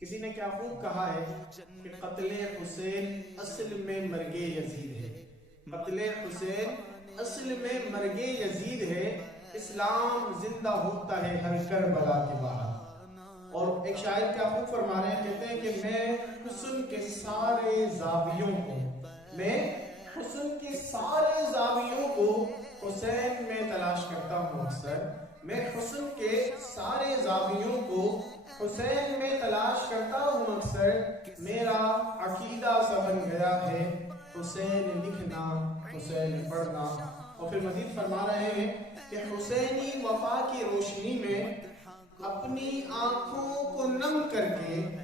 کسی نے کیا خوب کہا ہے کہ قتل حسین اصل میں مرگ یزید ہے، قتل حسین اصل میں مرگ یزید ہے، اسلام زندہ ہوتا ہے ہر کربلا کے بعد۔ اور ایک شاعر کیا خوب فرما رہے ہیں، کہتے ہیں کہ میں حسن کے سارے زاویوں کو، میں حسن کے سارے زاویوں کو حسین میں تلاش کرتا ہوں اکثر، میں حسن کے سارے زاویوں کو حسین میں تلاش کرتا ہوں اکثر، میرا عقیدہ سا بن گیا ہے حسین لکھنا حسین پڑھنا۔ اور پھر مزید فرما رہے ہیں کہ حسینی وفا کی روشنی میں اپنی آنکھوں کو نم کر کے،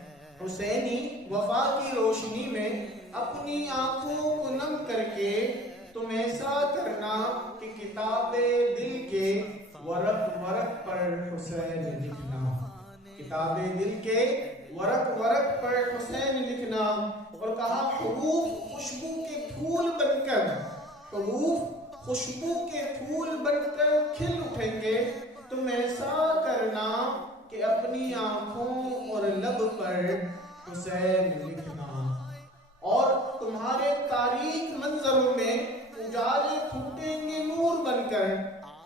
حسینی وفا کی روشنی میں اپنی آنکھوں کو نم کر کے تم ایسا کرنا کہ کتاب دل کے ورق ورق پر حسین لکھنا، کتاب دل کے ورق ورق پر حسین لکھنا۔ اور کہا حروف خوشبو کے پھول بن کر، حروف خوشبو کے پھول بن کر کھل اٹھیں گے، تم ایسا کرنا کہ اپنی آنکھوں اور لب پر حسین لکھنا۔ اور تمہارے تاریک منظروں میں اجالے پھوٹیں گے نور بن کر،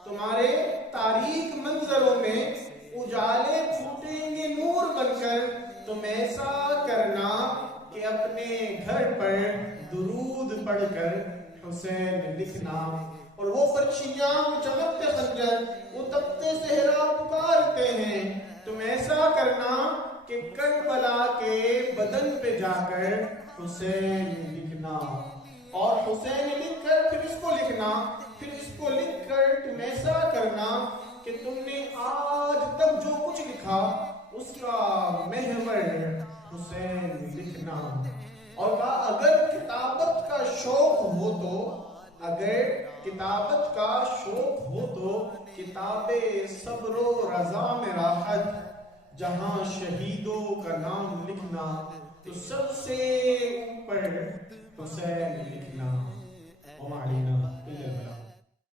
تمہارے تاریک منظروں میں اجالے پھوٹیں گے نور بن کر، تم ایسا کرنا کہ اپنے گھر پر درود پڑھ کر حسین لکھنا۔ اور وہ فرشیاں چمکتے خنجر، وہ تپتے صحرا پکارتے ہیں، تم ایسا کرنا کہ کربلا کے بدن پہ جا کر حسین لکھنا۔ اور حسین لکھ کر پھر اس کو لکھنا، پھر اس کو لکھ کر تم ایسا کرنا کہ تم نے آج تک جو کچھ لکھا اس کا محور حسین لکھنا۔ اور کہا اگر کتابت کا شوق ہو تو، اگر کتابت کا شوق ہو تو کتاب صبر و رضا میں راحت، جہاں شہیدوں کا نام لکھنا تو سب سے اوپر حسین لکھنا۔ وما علینا الا البلاغ۔